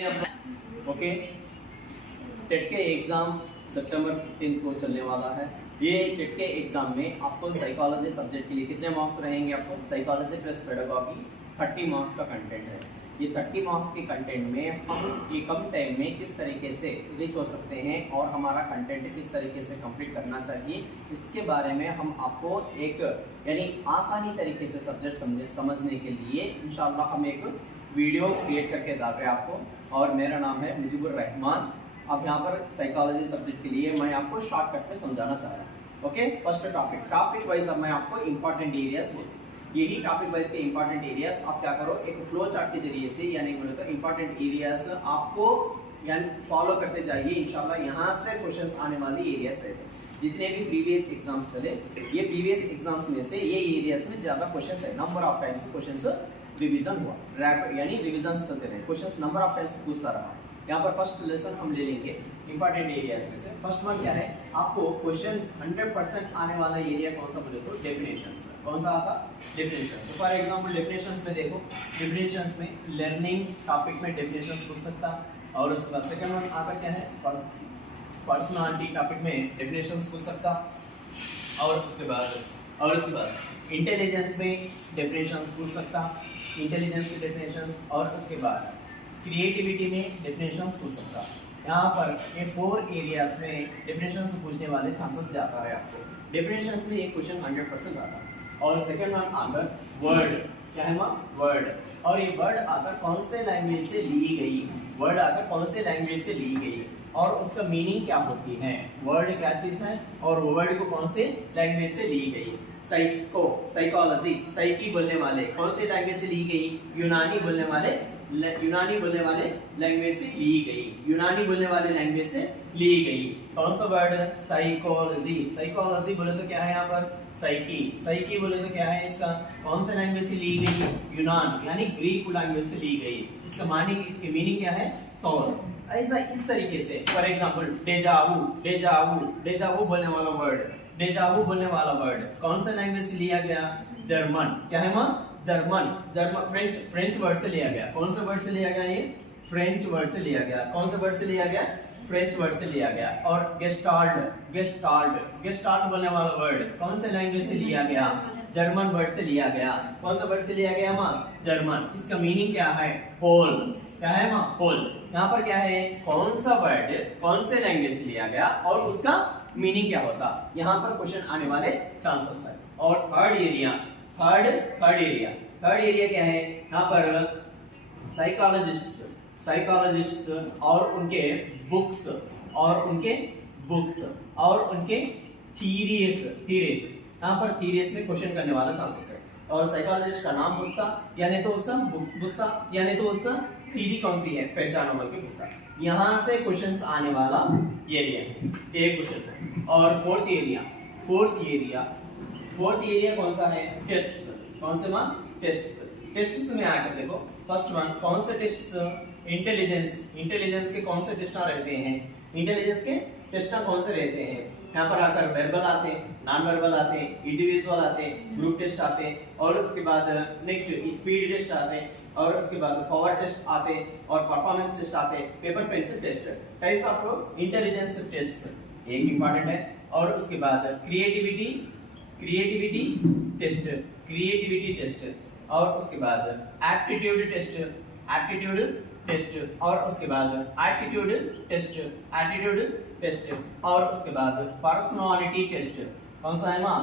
Okay, TET के exam सितंबर 15 को चलने वाला है। ये टेट के एग्जाम में आपको साइकोलॉजी सब्जेक्ट के लिए कितने मार्क्स रहेंगे? आपको साइकोलॉजी प्लस पेडागॉजी 30 मार्क्स का कंटेंट है। ये 30 मार्क्स के कंटेंट में हम ये कम टाइम में किस तरीके से रीच हो सकते हैं और हमारा कंटेंट किस तरीके से कंप्लीट करना चाहिए, इसके बारे में हम आपको एक यानी आसानी तरीके से सब्जेक्ट समझने के लिए इंशाल्लाह हम एक वीडियो क्रिएट करके डाल रहे हैं आपको। और मेरा नाम है मुजीबुर रहमान। अब यहाँ पर साइकोलॉजी सब्जेक्ट के लिए मैं आपको शॉर्टकट में समझाना चाह रहा हूँ। ओके, फर्स्ट टॉपिक वाइज अब मैं आपको इंपॉर्टेंट एरियाज बोलूँ। यही टॉपिक वाइज के इंपॉर्टेंट एरियाज आप क्या करो, एक फ्लो चार्ट के जरिए से यानी बोले तो इंपॉर्टेंट एरियाज आपको यानी फॉलो करते जाइए। इंशाल्लाह यहाँ से क्वेश्चंस आने वाले एरियाज रहते हैं। जितने भी प्रीवियस एग्जाम्स चले, ये प्रीवियस एग्जाम्स में से ये एरियाज में ज्यादा क्वेश्चंस है। Number of times questions revision हुआ, रैप यानी रिवीजन चलते रहे, क्वेश्चंस नंबर ऑफ टाइम्स पूछता रहा। यहाँ पर फर्स्ट लेसन हम ले लेंगे इंपॉर्टेंट एरियाज में से। फर्स्ट वन क्या है, आपको क्वेश्चन 100% आने वाला एरिया कौन सा बोले तो डेफिनेशंस। कौन सा आता? डेफिनेशंस। फॉर एग्जांपल डेफिनेशंस में देखो, डेफिनेशंस में लर्निंग टॉपिक में डेफिनेशंस पूछ सकता। और उसके बाद सेकंड वन आता क्या है, पर्सनालिटी टॉपिक में डेफिनेशंस पूछ सकता। और उसके बाद इंटेलिजेंस में डेफिनेशंस पूछ सकता, इंटेलिजेंस की डेफिनेशंस। और उसके बाद क्रिएटिविटी में डेफिनेशंस पूछ सकता। यहाँ पर ये 4 एरियाज में डेफिनेशंस पूछने वाले चांसेस जाता है आपको। डेफिनेशंस में एक क्वेश्चन 100% आता। और सेकंड वन आकर वर्ड, क्या है माँ? वर्ड। और ये वर्ड आकर कौन से लैंग्वेज से ली गई, वर्ड आकर कौन से लैंग्वेज से ली गई और उसका मीनिंग क्या होती है, वर्ड क्या चीज है और वो वर्ड को कौन से लैंग्वेज से ली गई। साइकोलॉजी, साइकी बोलने वाले कौन से लैंग्वेज से ली गई? यूनानी बोलने वाले लैंग्वेज से ली गई, यूनानी बोलने वाले लैंग्वेज से ली गई। कौन सा वर्ड? साइकोलॉजी। साइकोलॉजी बोले तो क्या है यहाँ पर? साइकी। साइकी बोले तो क्या है इसका? कौन से लैंग्वेज से ली गई? यूनान यानी ग्रीक लैंग्वेज से ली गई। इसका मीनिंग क्या है? सोल। ऐसा इस तरीके से फॉर एग्जांपल डेजावू बोलने वाला वर्ड, डेजावू बोलने वाला वर्ड कौन सा लैंग्वेज से लिया गया? जर्मन। क्या है माँ? जर्मन। फ्रेंच वर्ड से लिया गया। कौन सा वर्ड से लिया गया? ये फ्रेंच वर्ड से लिया गया। कौन सा वर्ड से लिया गया? फ्रेंच वर्ड से लिया गया। और गेस्टाल्ट बोलने वाला वर्ड कौन से लैंग्वेज से लिया गया? जर्मन वर्ड से लिया गया। कौन सा वर्ड से लिया गया माँ? जर्मन। इसका मीनिंग क्या है? होल। क्या है माँ? होल। यहाँ पर क्या है, कौन सा वर्ड कौन से लैंग्वेज से लिया गया और उसका मीनिंग क्या होता, यहाँ पर क्वेश्चन आने वाले चांसेस है। और थर्ड एरिया क्या है, यहाँ पर साइकोलॉजिस्ट्स और उनके बुक्स और उनके थीरीज यहाँ पर थीरीज में क्वेश्चन करने वाला चांसेस है। और साइकोलॉजिस्ट का नाम पूछता, या नहीं तो उसका बुक्स पूछता, या नहीं तो उसका थीरी कौन सी है पहचानो बोल के पूछता। यहाँ से क्वेश्चंस आने वाला एरिया एक क्वेश्चन है। और फोर्थ एरिया कौन सा है? टेस्ट्स। कौन से माँ? टेस्ट्स में आकर देखो, फर्स्ट वन कौन से टेस्ट्स? इंटेलिजेंस के कौन से टेस्ट रहते हैं? इंटेलिजेंस के टेस्ट कौन से रहते हैं? यहाँ पर आकर वर्बल आते हैं, नॉन वर्बल आते हैं, इंडिविजुअल आते हैं, ग्रुप टेस्ट आते हैं। और उसके बाद नेक्स्ट स्पीड टेस्ट आते हैं। और उसके बाद पावर टेस्ट आते हैं और परफॉर्मेंस टेस्ट आते हैं, paper pencil test. Types of intelligence test एक इंपॉर्टेंट है। और उसके बाद क्रिएटिविटी टेस्ट। और उसके बाद एप्टीट्यूड टेस्ट। और उसके बाद एप्टीट्यूड टेस्ट। और उसके बाद पर्सनालिटी टेस्ट। कौन सा है माँ?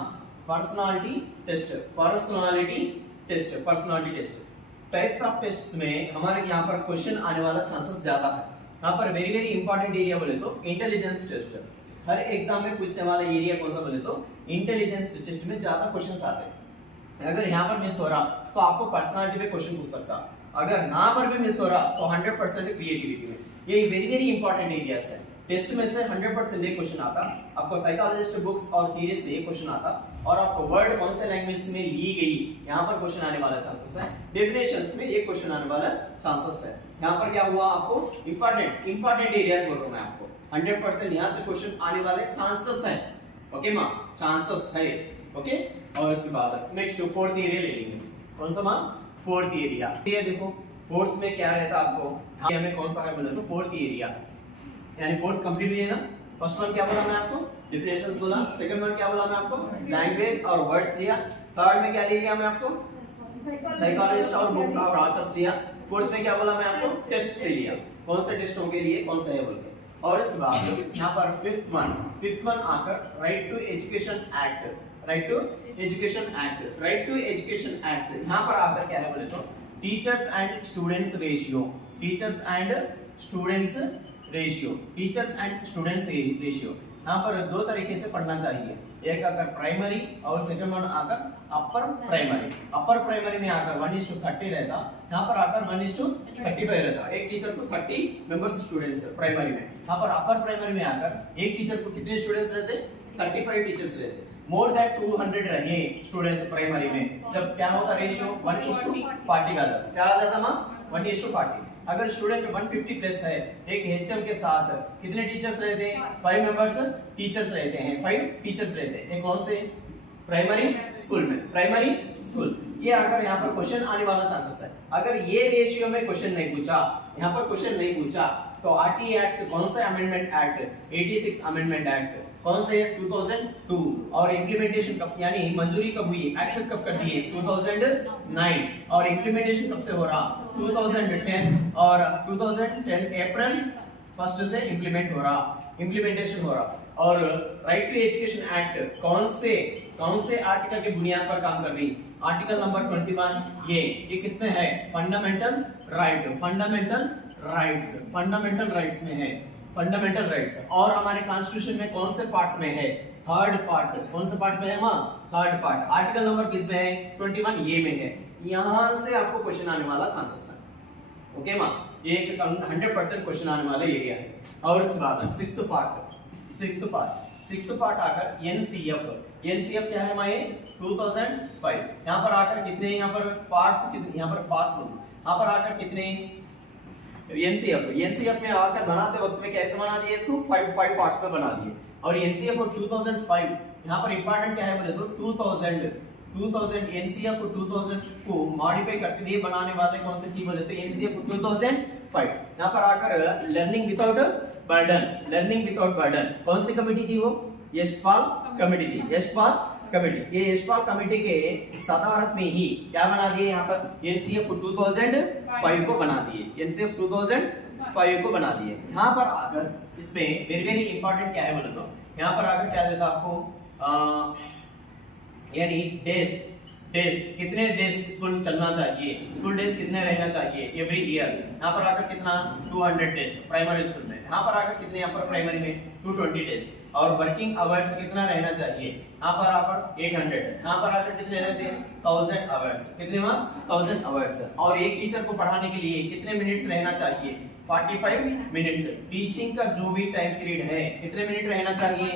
Personality test. Types of tests में हमारे यहाँ पर क्वेश्चन आने वाला चांसेस ज्यादा है। यहाँ पर वेरी इंपॉर्टेंट एरिया बोले तो इंटेलिजेंस टेस्ट। हर एग्जाम में पूछने वाला एरिया कौन सा बोले तो इंटेलिजेंस टेस्ट में ज्यादा क्वेश्चंस आते हैं। अगर यहाँ पर मिस हो रहा तो आपको पर्सनालिटी पे क्वेश्चन पूछ सकता, अगर यहाँ पर भी मिस हो रहा तो 100% क्रिएटिविटी में। ये वेरी इंपॉर्टेंट एरियाज है। टेस्ट में से 100% ये क्वेश्चन आता, आपको साइकोलॉजिस्ट बुक्स और थीरीज पे ये क्वेश्चन आता, और आपको वर्ड कौन से लैंग्वेज में ली गई यहाँ पर क्वेश्चन आने वाला चांसेस है। डेफिनेशंस में ये क्वेश्चन आने वाला चांसेस है। यहाँ पर क्या हुआ, आपको इंपॉर्टेंट एरियाज बोल रहा हूँ मैं आपको, 100% यहाँ से क्वेश्चन आने वाले चांसेस है। ओके माँ, चांसेस है। ओके, और इसके बाद नेक्स्ट फोर्थ एरिया ले लेंगे। कौन सा माँ? Fourth area. ये देखो फोर्थ में क्या रहता आपको, एरिया में कौन सा है बोले तो फोर्थ एरिया, यानी फोर्थ कंप्लीट हुई है ना। फर्स्ट वन क्या बोला मैं आपको, डिफिनेशंस बोला। सेकंड वन क्या बोला मैं आपको, लैंग्वेज और वर्ड्स लिया। थर्ड में क्या ले लिया मैं आपको, साइकोलॉजिस्ट और बुक्स और ऑथर्स लिया। फोर्थ में क्या बोला मैं आपको, टेस्ट से लिया, कौन से टेस्टों के लिए कौन सा है बोल के। और इस बात यहाँ पर फिफ्थ वन आकर right to education act, right to education act, right to education act यहाँ पर आकर क्या है बोले तो teachers and students ratio, teachers and students ratio, teachers and students ratio. यहाँ पर दो तरीके से पढ़ना चाहिए, एक आकर प्राइमरी और सेकंड वन आकर अपर प्राइमरी। अपर प्राइमरी में आकर 1:30 रहता, यहाँ पर आकर 1:35 रहता। एक टीचर को 30 मेंबर्स स्टूडेंट्स प्राइमरी में, यहाँ पर अपर प्राइमरी में आकर एक टीचर को कितने स्टूडेंट्स रहते, 35 टीचर्स रहते। मोर देन 200 रहे स्टूडेंट्स प्राइमरी में, जब क्या होता रेशियो 1:40 का था, क्या आ जाता मां 1:40। अगर स्टूडेंट 150 प्लस है, एक एचएम के साथ कितने टीचर्स रहते हैं, 5 मेंबर्स टीचर्स रहते हैं, 5 टीचर्स रहते हैं। कौन से, प्राइमरी स्कूल में, प्राइमरी स्कूल। ये अगर यहाँ पर क्वेश्चन आने वाला चांसेस है। अगर ये रेशियो में क्वेश्चन नहीं पूछा, यहाँ पर क्वेश्चन नहीं पूछा तो आरटी एक्ट कौन सा अमेंडमेंट एक्ट, 86 अमेंडमेंट एक्ट कौन से 2002, और इम्प्लीमेंटेशन कब, यानी मंजूरी कब हुई, एक्सेप्ट कब कर दिए 2009, और इम्प्लीमेंटेशन कब से हो रहा 2010, और 2010 अप्रैल 1 से इम्प्लीमेंट हो रहा, इम्प्लीमेंटेशन हो रहा। और राइट टू एजुकेशन एक्ट कौन से आर्टिकल के बुनियाद पर काम कर रही, आर्टिकल नंबर 21। ये किसमें है, fundamental right, fundamental rights, fundamental rights में है, फंडामेंटल राइट्स। और हमारे कॉन्स्टिट्यूशन में कौन से पार्ट में है, थर्ड पार्ट। कौन से पार्ट में है मां, थर्ड पार्ट। आर्टिकल नंबर किस में है, 21 ये में है। यहां से आपको क्वेश्चन आने वाला चांसेस है। ओके मां, ये एक 100% क्वेश्चन आने वाला एरिया है। और इसके बाद सिक्स्थ पार्ट आकर एनसीएफ क्या है मां, 2005। यहाँ पर आकर कितने, यहाँ पर पार्ट्स कितने, यहाँ पर पार्ट्स यहाँ पर आकर कितने, एनसीएफ में आकर बनाते वक्त में कैसे बना दिए इसको, 5 पार्ट्स में बना दिए। और एनसीएफ और 2005 यहाँ पर इंपॉर्टेंट क्या है बोले तो 2000 एनसीएफ 2000 को मॉडिफाई करते हुए बनाने वाले कौन से की बोले तो एनसीएफ 2005। यहाँ पर आकर लर्निंग विदाउट बर्डन कौन सी कमेटी थी, वो यशपाल कमेटी थी, यशपाल कमेटी। ये यशपाल कमेटी के सदारत में ही क्या बना दिए, यहाँ पर एनसीएफ 2005 को बना दिए, एनसीएफ 2005 को बना दिए। यहाँ पर आकर इसमें वेरी इंपॉर्टेंट क्या है बोले तो यहाँ पर आकर क्या देता आपको, यानी डेज कितने डेज स्कूल चलना चाहिए, स्कूल डेज कितने रहना चाहिए एवरी ईयर। यहाँ पर आकर कितना 200 डेज प्राइमरी स्कूल में, यहाँ पर आकर कितने, यहाँ पर प्राइमरी में 220 डेज। और वर्किंग आवर्स कितना रहना चाहिए, यहाँ पर आकर 800, यहाँ पर आकर कितने रहते हैं 1000 आवर्स, कितने वहां 1000 आवर्स। और एक टीचर को पढ़ाने के लिए कितने मिनट्स रहना चाहिए, 45 मिनट्स। टीचिंग का जो भी टाइम पीरियड है कितने मिनट रहना चाहिए,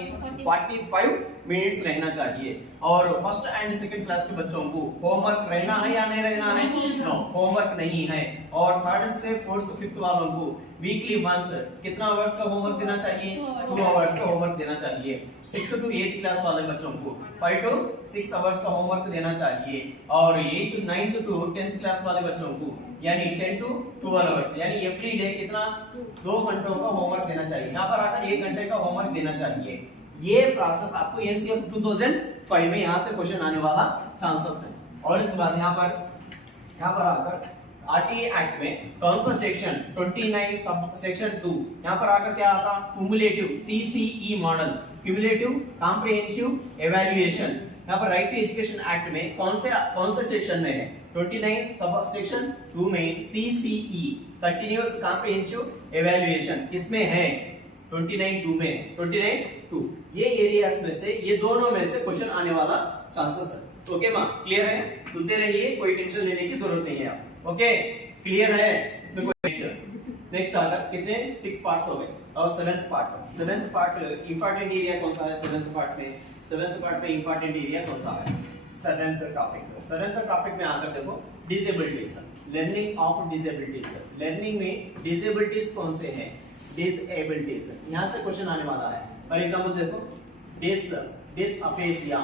45 मिनट्स रहना चाहिए। और फर्स्ट एंड सेकंड क्लास के बच्चों को होमवर्क रहना है या नहीं रहना है, नो होमवर्क नहीं है। और थर्ड से फोर्थ फिफ्थ वालों को वीकली वंस कितना आवर्स का होमवर्क देना चाहिए, 2 आवर्स का होमवर्क देना चाहिए। 6th to 8th क्लास वाले बच्चों को 5 to 6 आवर्स का होमवर्क देना चाहिए। और 8th 9th to 10th class वाले बच्चों को यानी 10 to 12 आवर्स, यानी एवरी डे कितना 2 घंटों का होमवर्क देना चाहिए। यहाँ पर आकर 1 घंटे का होमवर्क देना चाहिए। ये प्रोसेस आपको एनसीएफ 2005 में यहाँ से क्वेश्चन आने वाला चांसेस है। और इसके बाद यहाँ पर आकर आरटीए एक्ट में कौन सा सेक्शन 29 सब सेक्शन 2 यहाँ पर आकर क्या आता, cumulative CCE model, cumulative comprehensive evaluation. यहाँ पर राइट टू एजुकेशन एक्ट में कौन से सेक्शन में है, 29 सब सेक्शन 2 में सीसीई कंटिन्यूअस कॉम्प्रिहेंसिव एवैल्यूएशन किसमें है, 29(2) में, 29(2). ये एरियाज में से, ये दोनों में से क्वेश्चन आने वाला चांसेस है। ओके मां, क्लियर है, सुनते रहिए, कोई टेंशन लेने की जरूरत नहीं है आप। ओके क्लियर है, इसमें कोई नेक्स्ट आकर कितने 6 पार्ट्स हो गए। और सेवेंथ पार्ट इंपॉर्टेंट एरिया कौन सा है, सेवेंथ पार्ट में इंपॉर्टेंट एरिया कौन सा है, सेवेंथ टॉपिक में आकर देखो disabilities, learning of disabilities. Learning में डिसेबिलिटीज कौन से हैं, डिसेबिलिटीज, यहाँ से क्वेश्चन आने वाला है। फॉर एग्जांपल देखो डिसअपेसिया,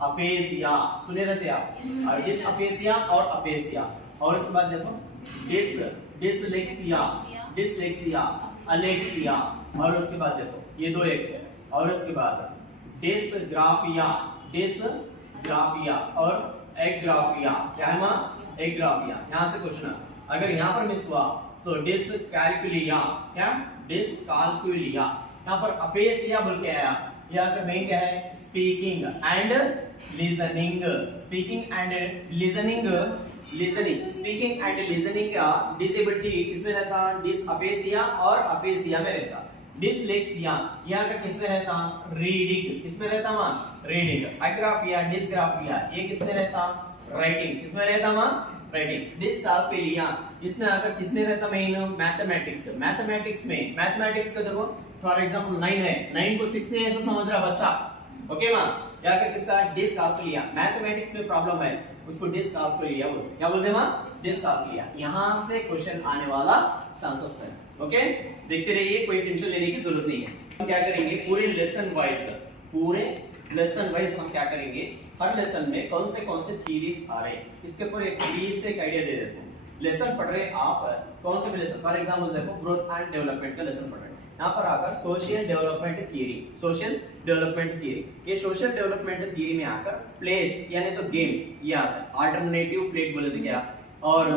अपेसिया सुने रहते आप, और डिसअपेसिया और अपेसिया। और उसके बाद देखो डिसलेक्सिया, डिसलेक्सिया, अलेक्सिया, और उसके बाद देखो ये दो एक, और उसके बाद डिसग्राफिया, डिसग्राफिया और एग्राफिया। क्या है मां? एग्राफिया। यहां से क्वेश्चन अगर यहां पर मिस हुआ तो डिसकैल्कुलिया, क्या? डिसकैल्कुलिया। यहां पर अफेसिया बोल के आया, यहां का मेन क्या है? Speaking and listening, speaking and listening, listening, speaking and listening का डिसेबिलिटी किसमें रहता? डिसअफेसिया और अफेसिया में रहता। डिसलेक्सिया यहाँ का किसमें रहता? रीडिंग, किसमें रहता मां? रीडिंग। एग्राफिया, डिसग्राफिया ये किसमें रहता? राइटिंग, किसमें रहता मां? राइटिंग। डिसकाल्कुलिया इसमें आकर किसमें रहता? मेन मैथमेटिक्स, मैथमेटिक्स में, मैथमेटिक्स का देखो फॉर एग्जांपल 9 है, 9 को 6 से ऐसा समझ रहा बच्चा, ओके मां? या कर किसका? डिसकाल्कुलिया। मैथमेटिक्स में प्रॉब्लम है उसको डिसकाल्कुलिया बोलते हैं। क्या बोलते हैं मां? डिसकाल्कुलिया। यहां से क्वेश्चन आने वाला चांसेस है, ओके? देखते रहिए, कोई टेंशन लेने की जरूरत नहीं है। हम क्या करेंगे पूरे लेसन वाइज, पूरे लेसन वाइज हम क्या करेंगे, हर लेसन में कौन से थ्योरीज आ रहे हैं इसके ऊपर एक ब्रीफ से एक आइडिया दे देते हैं। लेसन पढ़ रहे आप, कौन से भी लेसन, फॉर एग्जांपल देखो ग्रोथ एंड डेवलपमेंट का लेसन पढ़ रहे हैं, यहाँ पर आकर social development theory, social development theory, ये सोशल डेवलपमेंट थियरी में आकर प्लेस यानी तो गेम्स ये आता है, अल्टरनेटिव प्लेट बोले तो क्या, और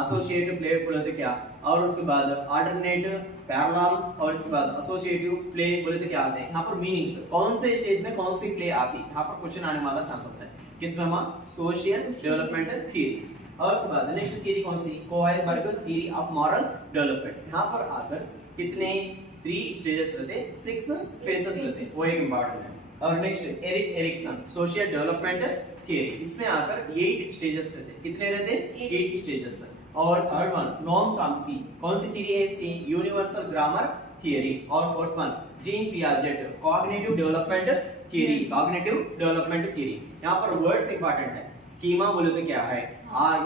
एसोसिएटिव प्लेट बोले तो क्या, और उसके बाद अल्टरनेटिव, पैरेलल, और इसके बाद एसोसिएटिव प्ले बोले तो क्या आते हैं। यहाँ पर मीनिंग्स कौन से स्टेज में कौन सी प्ले आती है, यहाँ पर क्वेश्चन आने वाला चांसेस है। किसमें हम? Social development theory. और उसके बाद नेक्स्ट थियरी कौन सी? Kohlberg theory of moral development. यहाँ पर आकर कितने 3 स्टेजेस रहते, 6 फेजेस रहते, वो एक इंपॉर्टेंट है। और next Erik Erikson social development theory, इसमें आकर 8 स्टेजेस रहते, कितने रहते? 8 स्टेजेस। और थर्ड वन नोम चॉम्स्की, कौन सी थियरी है इसकी? Universal grammar theory. और fourth one Jean Piaget cognitive development theory, cognitive development theory. यहाँ पर वर्ड्स इंपॉर्टेंट है, स्कीमा बोले तो क्या है,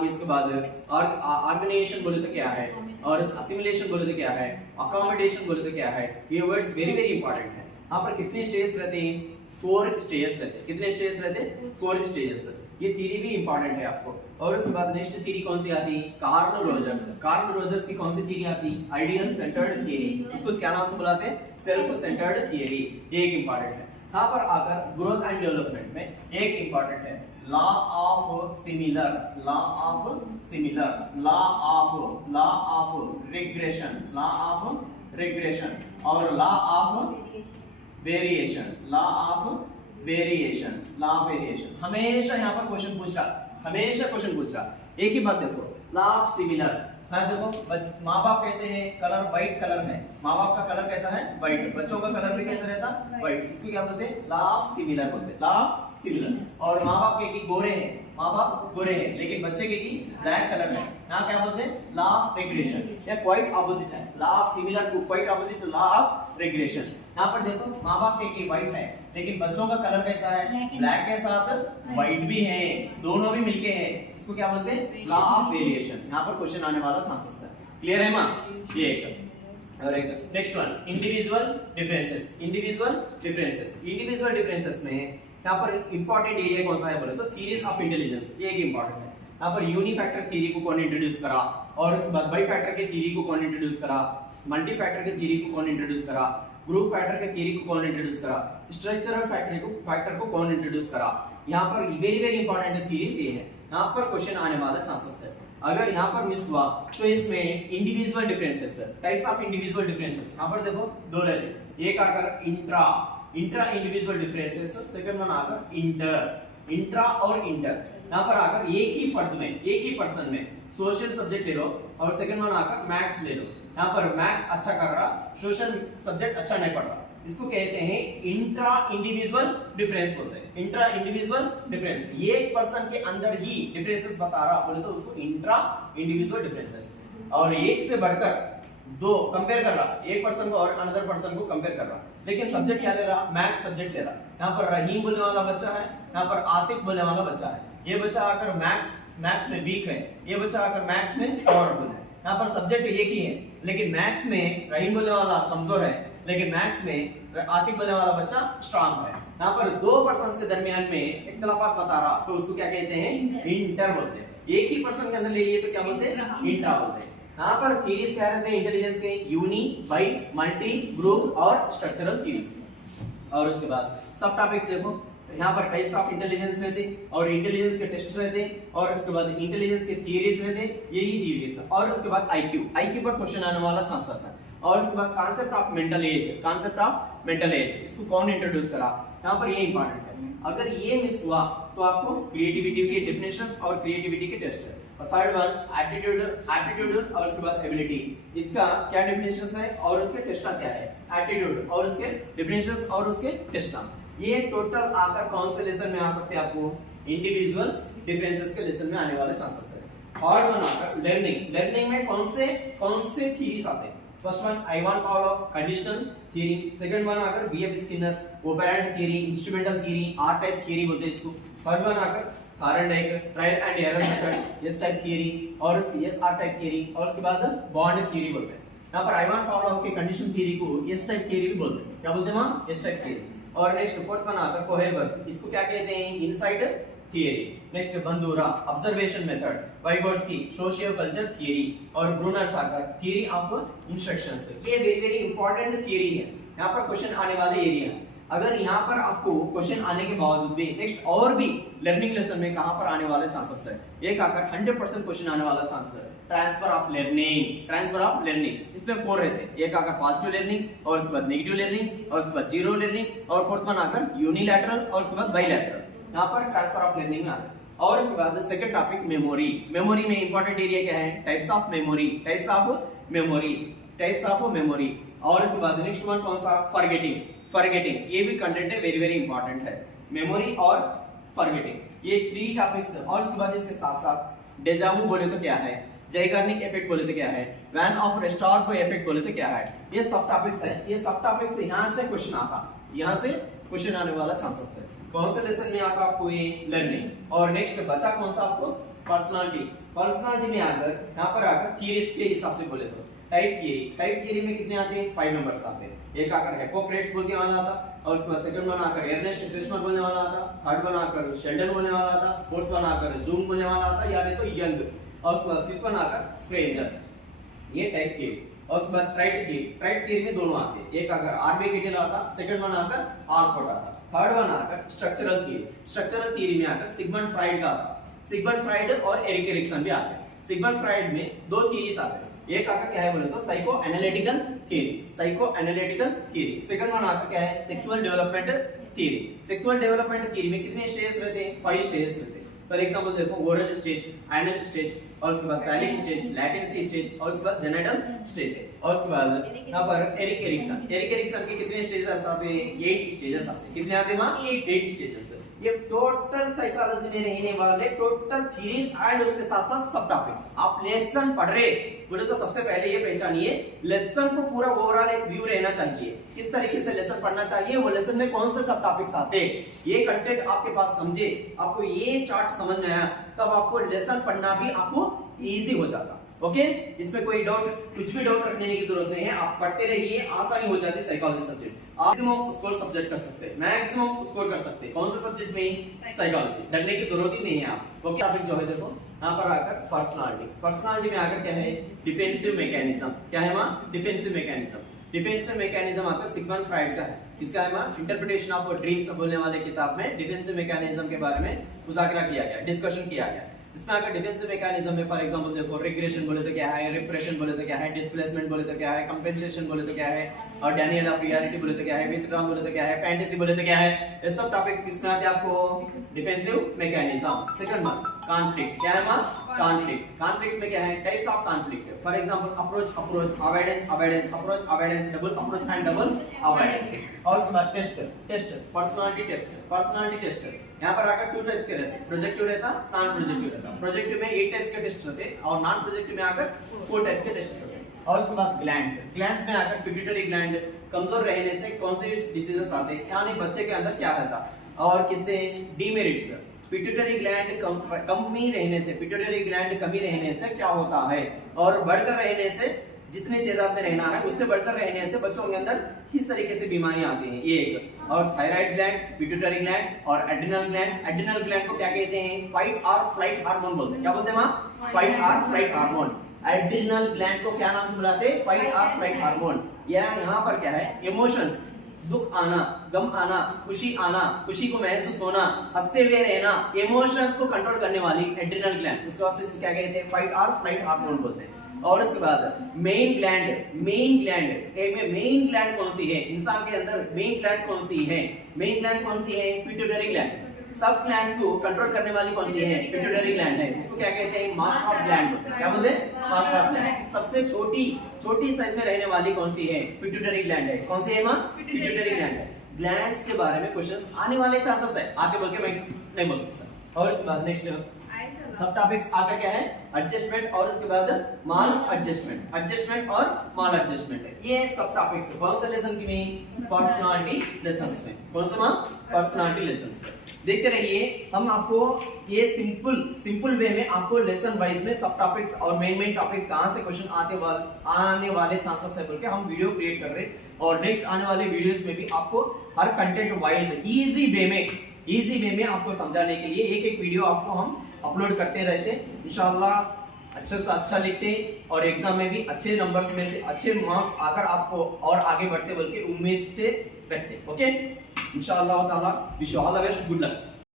इसके बाद ऑर्गेनाइजेशन बोले तो क्या है, और असिमिलेशन बोले तो क्या है, अकोमोडेशन बोले तो क्या है, ये वर्ड्स वेरी वेरी इंपॉर्टेंट है। यहाँ पर कितने स्टेजेस रहते हैं? 4 स्टेजेस रहते हैं। कितने स्टेजेस रहते हैं? 4 स्टेजेस। ये थ्योरी भी इंपॉर्टेंट है आपको। और उसके बाद नेक्स्ट थ्योरी कौन सी आती? Carl Rogers. कार्ल रोजर्स की कौन सी थ्योरी आती? Ideal centred theory. उसको क्या नाम से बुलाते हैं? Self centred theory. ये एक इंपॉर्टेंट है। यहाँ पर आकर ग्रोथ एंड डेवलपमेंट में एक इंपॉर्टेंट है law of similar, law of similar, law of regression, law of regression, और law of variation, law of variation, law of variation. हमेशा यहाँ पर क्वेश्चन पूछ रहा, हमेशा क्वेश्चन पूछ रहा। एक ही बात देखो, लॉ ऑफ सिमिलर। हाँ देखो, माँ बाप कैसे हैं? कलर व्हाइट कलर में, माँ बाप का कलर कैसा है? व्हाइट। बच्चों का कलर भी कैसा रहता? व्हाइट। इसको क्या बोलते हैं? लॉ ऑफ सिमिलर बोलते हैं, लॉ ऑफ सिमिलर। और माँ बाप के की गोरे हैं, माँ बाप गोरे हैं, लेकिन बच्चे के की ब्लैक कलर है, यहाँ क्या बोलते हैं? Law of regression. या क्वाइट ऑपोजिट है, law of similar to quite opposite to law of regression. यहाँ पर देखो माँ बाप के व्हाइट है, लेकिन बच्चों का कलर कैसा है? ब्लैक के साथ व्हाइट भी है, दोनों भी मिलके हैं, इसको क्या बोलते हैं? Law of variation. यहाँ पर क्वेश्चन आने वाला चांसेस है। क्लियर है मां? ये एक और एक next one individual differences, individual differences. Individual differences में यहाँ पर इंपॉर्टेंट एरिया कौन सा है बोले तो थ्योरीज ऑफ इंटेलिजेंस, ये एक इंपॉर्टेंट है। यहाँ पर यूनिफैक्टर थ्योरी को कौन इंट्रोड्यूस करा, और उसके बाद बाई फैक्टर के थ्योरी को कौन इंट्रोड्यूस करा, मल्टी फैक्टर के थ्योरी को कौन इंट्रोड्यूस करा, ग्रुप फैक्टर के थ्योरी को कौन इंट्रोड्यूस करा, स्ट्रक्चरल फैक्टर को कौन इंट्रोड्यूस करा। यहाँ पर वेरी वेरी इंपॉर्टेंट थ्योरीज ये है, यहाँ पर क्वेश्चन आने वाला चांसेस है। अगर यहाँ पर मिस हुआ तो इसमें individual differences, types of individual differences, यहाँ पर देखो 2 रहते, एक आकर intra, intra individual differences, second one आकर इंटर, इंट्रा और इंटर। यहाँ पर आकर एक ही फर्द में, एक ही पर्सन में सोशल सब्जेक्ट ले लो, और सेकंड वन आकर मैथ्स ले लो। यहाँ पर मैथ्स अच्छा कर रहा, सोशल सब्जेक्ट अच्छा नहीं पढ़ रहा, इसको कहते हैं इंट्रा इंडिविजुअल डिफरेंस बोलते हैं, इंट्रा इंडिविजुअल डिफरेंस। एक पर्सन के अंदर ही डिफरेंसेस बता रहा बोले तो उसको इंट्रा इंडिविजुअल डिफरेंसेस। और एक से बढ़कर 2 कंपेयर कर रहा, एक पर्सन को और अनदर पर्सन को कंपेयर कर रहा, लेकिन सब्जेक्ट क्या ले रहा? मैथ्स सब्जेक्ट ले रहा। यहाँ पर रहीम बोलने वाला बच्चा है, यहाँ पर आतिफ बोलने वाला बच्चा है। ये बच्चा आकर मैथ्स में वीक है, ये बच्चा आकर मैथ्स में पावरफुल है। यहाँ पर सब्जेक्ट एक ही है, लेकिन मैथ्स में रहीम बोलने वाला कमजोर है, लेकिन मैथ्स में आतिफ बोलने वाला बच्चा स्ट्रांग है। यहाँ पर 2 पर्सन्स के दरमियान में इख्तिलाफात बता रहा, तो उसको क्या कहते हैं? इंटर बोलते हैं। एक ही पर्सन के अंदर ले लिए तो क्या बोलते हैं, इंट्रा बोलते हैं। यहाँ पर थीरीज क्या रहते हैं इंटेलिजेंस के, यूनी, बाइट, मल्टी, ग्रुप और स्ट्रक्चरल थीरी। और उसके बाद सब टॉपिक्स देखो, यहाँ पर टाइप्स ऑफ इंटेलिजेंस रहते और इंटेलिजेंस के टेस्ट रहते और उसके बाद इंटेलिजेंस के थियरीज रहते, यही थीरीज। और उसके बाद आईक्यू पर क्वेश्चन आने वाला चांसेस है। और उसके बाद कॉन्सेप्ट ऑफ मेंटल एज, इसको कौन इंट्रोड्यूस करा, यहाँ पर ये इंपॉर्टेंट है। अगर ये मिस हुआ तो आपको क्रिएटिविटी के डेफिनेशंस और क्रिएटिविटी के टेस्ट है। और थर्ड वन एप्टीट्यूड और उसके बाद एबिलिटी, इसका क्या डेफिनेशंस है और उसके टेस्ट क्या है, एप्टीट्यूड और उसके डेफिनेशंस और उसके टेस्ट। ये टोटल आकर कौन से लेसन में आ सकते हैं, आपको इंडिविजुअल डिफरेंसेस के लेसन में आने वाले चांसेस है। और वन आकर लर्निंग में कौन से थीरीज आते हैं। First one Ivan Pavlov conditional theory, second one आकर BF Skinner operant theory, instrumental theory, R type theory बोलते हैं इसको। थर्ड वन आकर Thorndike trial and error method, S type theory और एस आर टाइप थ्योरी। और उसके बाद bond theory बोलते हैं। यहाँ पर आइवान पावलोव के कंडीशन थ्योरी को एस टाइप थ्योरी भी बोलते हैं। क्या बोलते हैं वहां, एस टाइप थ्योरी। और नेक्स्ट फोर्थ वन आकर कोहेलबर्ग, इसको क्या कहते हैं, insight theory. Next Bandura observation method, Vygotsky socio culture theory और ब्रूनर साकर थियरी ऑफ इंस्ट्रक्शंस। ये वेरी वेरी इंपॉर्टेंट थियरी है, यहाँ पर क्वेश्चन आने वाले एरिया है। अगर यहाँ पर आपको क्वेश्चन आने के बावजूद भी नेक्स्ट और भी लर्निंग लेसन में कहां पर आने वाले चांसेस है, एक आकर 100% क्वेश्चन आने वाला चांस है ट्रांसफर ऑफ लर्निंग। इसमें 4 रहते हैं, एक आकर पॉजिटिव लर्निंग और उसके बाद नेगेटिव लर्निंग और उसके बाद जीरो लर्निंग और फोर्थ वन आकर यूनिलैटरल और उसके बाद बाइलैटरल। यहाँ पर ट्रांसफर ऑफ लर्निंग में आता है। और इसके बाद सेकंड टॉपिक मेमोरी में इंपॉर्टेंट एरिया क्या है, टाइप्स ऑफ मेमोरी। और इसके बाद नेक्स्ट वन कौन सा, फॉरगेटिंग, ये भी कंटेंट है, वेरी वेरी इंपॉर्टेंट है। मेमोरी और फॉरगेटिंग, ये 3 टॉपिक्स है। और इसके बाद इसके साथ साथ डेजावू बोले तो क्या है, ज़ैगार्निक इफेक्ट बोले तो क्या है, वैन ऑफ रेस्टॉर्फ इफेक्ट बोले तो क्या है, ये सब टॉपिक्स है। ये सब टॉपिक्स यहाँ से क्वेश्चन आता, यहाँ से क्वेश्चन आने वाला चांसेस है। कौन से लेसन में आता आपको, ये लर्निंग। और नेक्स्ट बचा कौन सा आपको, पर्सनालिटी में आकर यहाँ पर आकर थियरीज के हिसाब से बोले तो टाइप थियरी में कितने आते हैं, 5 मेंबर्स आते हैं। एक आकर हिप्पोक्रेट्स बोल के वाला आता और उसके बाद सेकंड वन आकर एर्नेस्ट क्रिस्मर बोलने वाला आता, थर्ड वन आकर शेल्डन बोलने वाला आता, फोर्थ वन आकर जूम बोलने वाला आता या नहीं तो यंग, और उसके बाद फिफ्थ वन आकर स्प्रेंजर। ये टाइप थियरी। और उसके बाद ट्राइट थियरी में दोनों आते हैं, एक आकर आरबी केटेल आता, सेकंड वन आकर आलपोर्ट आता, थर्ड वन आकर स्ट्रक्चरल थियरी में आकर सिगमंड फ्राइड का आता। सिगमंड फ्राइड और एरिक एरिक्सन भी आते हैं। सिगमंड फ्राइड में 2 थियरीज आते हैं, एक आकर क्या है बोले तो psycho analytical theory, second one आकर क्या है, सेक्सुअल डेवलपमेंट थियरी में कितने स्टेज रहते हैं, 5 स्टेज रहते हैं। फॉर एग्जांपल देखो, ओरल स्टेज, एनल स्टेज और उसके बाद फैलिक स्टेज, लैटेंसी स्टेज और उसके बाद जेनेटल स्टेज। और उसके बाद यहाँ पर एरिक एरिक्सन के कितने स्टेजेस आते हैं, 8 स्टेजेस आते हैं। कितने आते हैं वहां, 8 स्टेजेस। ये टोटल साइकोलॉजी में रहने वाले टोटल थ्योरीज एंड उसके साथ साथ सब टॉपिक्स आप लेसन पढ़ रहे बोले तो सबसे पहले ये पहचानिए, लेसन को पूरा ओवरऑल एक व्यू रहना चाहिए, किस तरीके से लेसन पढ़ना चाहिए, वो लेसन में कौन से सब टॉपिक्स आते हैं, ये कंटेंट आपके पास समझे, आपको ये चार्ट समझ में आया, तब आपको लेसन पढ़ना भी आपको इजी हो जाता। ओके, इसमें कोई कुछ भी डाउट रखने की जरूरत नहीं है, आप पढ़ते रहिए, आसानी हो जाती है साइकोलॉजी सब्जेक्ट। आप मैक्सिमम स्कोर सब्जेक्ट कर सकते हैं, मैक्सिमम स्कोर कर सकते हैं कौन से सब्जेक्ट में, साइकोलॉजी। डरने की जरूरत ही नहीं है आप। ओके, टॉपिक जो है देखो यहाँ पर आकर पर्सनालिटी में आकर क्या है, डिफेंसिव मैकेनिज्म। क्या है वहाँ, डिफेंसिव मैकेनिज्म आकर सिगमंड फ्राइड का है। इसका है वहाँ इंटरप्रिटेशन ऑफ ड्रीम्स बोलने वाले किताब में डिफेंसिव मैकेनिज्म के बारे में उजागरा किया गया, डिस्कशन किया गया। इसमें अगर डिफेंसिव मैकेनिज्म में फॉर एग्जांपल देखो, रिग्रेशन बोले तो क्या है, रिप्रेशन बोले तो क्या है, डिस्प्लेसमेंट बोले तो क्या है, कंपेंसेशन बोले तो क्या है, और डैनियल ऑफ रियलिटी बोले तो क्या है, विथड्रॉल बोले तो क्या है, फैंटेसी बोले तो क्या है, ये सब टॉपिक किसमें आते हैं आपको, defensive mechanism. Second one conflict, क्या है वहां, कॉन्फ्लिक्ट में क्या है, types of conflict. For example approach, avoidance, approach, double approach and double avoidance. और उसके बाद टेस्ट, पर्सनालिटी टेस्ट। यहाँ पर आकर 2 टाइप्स के रहते हैं, प्रोजेक्टिव रहता, नॉन प्रोजेक्टिव रहता। प्रोजेक्टिव में 8 टाइप्स के टेस्ट रहते हैं और नॉन प्रोजेक्टिव में आकर 4 टाइप्स के टेस्ट रहते हैं। और उसके बाद ग्लैंड्स में आकर पिट्यूटरी ग्लैंड कमजोर रहने से कौन से डिसीजेस आते हैं, यानी बच्चे के अंदर क्या रहता, और किससे डीमेरिट्स। पिट्यूटरी ग्लैंड कमी रहने से क्या होता है, और बढ़कर रहने से जितने तादाद में रहना है उससे बढ़कर रहने से बच्चों के अंदर किस तरीके से बीमारियां आती हैं, ये एक। और थायराइड ग्लैंड, पिट्यूटरी ग्लैंड और एड्रिनल ग्लैंड। एड्रिनल ग्लैंड को क्या कहते हैं, फाइट और फ्लाइट हार्मोन बोलते हैं। क्या बोलते हैं मां, फाइट और फ्लाइट हार्मोन। एड्रिनल ग्लैंड को क्या नाम से बुलाते हैं, फाइट और फ्लाइट हार्मोन। यहाँ पर क्या है, इमोशंस, दुख आना, गम आना, खुशी आना, खुशी को महसूस होना, हंसते हुए रहना, इमोशंस को कंट्रोल करने वाली एड्रिनल ग्लैंड, उसके वास्ते इसको क्या कहते हैं, फाइट और फ्लाइट हार्मोन बोलते हैं। और उसके बाद मेन ग्लैंड, मेन ग्लैंड कौन सी है इंसान के अंदर, मेन ग्लैंड कौन सी है, मेन ग्लैंड कौन सी है, पिट्यूटरी ग्लैंड। सब ग्लैंड्स को कंट्रोल करने वाली कौन सी है, पिट्यूटरी ग्लैंड है, उसको क्या कहते हैं, मास्टर ऑफ ग्लैंड। क्या बोलते हैं, मास्टर ऑफ ग्लैंड। सबसे छोटी साइज में रहने वाली कौन सी है, पिट्यूटरी ग्लैंड है। कौन सी है मां, पिट्यूटरी ग्लैंड है। ग्लैंड्स के बारे में क्वेश्चंस आने वाले चांसेस है, आगे बोल के मैं नहीं बोल सकता। और इसके बाद नेक्स्ट सब टॉपिक्स आकर क्या है, एडजस्टमेंट और उसके बाद माल एडजस्टमेंट, एडजस्टमेंट और माल एडजस्टमेंट। ये सब टॉपिक्स कौन से लेसन की में, पर्सनालिटी लेसन्स में। कौन सा मां, पर्सनालिटी लेसन्स में। देखते रहिए, हम आपको ये सिंपल वे में आपको लेसन वाइज में सब टॉपिक्स और मेन टॉपिक्स कहां से क्वेश्चन आने वाले चांसेस है बोल के हम वीडियो क्रिएट कर रहे हैं। और नेक्स्ट आने वाले वीडियोस में भी आपको हर कंटेंट वाइज इजी वे में आपको समझाने के लिए एक वीडियो आपको हम अपलोड करते रहते हैं। इंशाल्लाह अच्छे से अच्छा लिखते हैं और एग्जाम में भी अच्छे नंबर्स में से अच्छे मार्क्स आकर आपको और आगे बढ़ते बोल के उम्मीद से रखते हैं। ओके, इंशाल्लाह ताला, wish you all the best, good luck.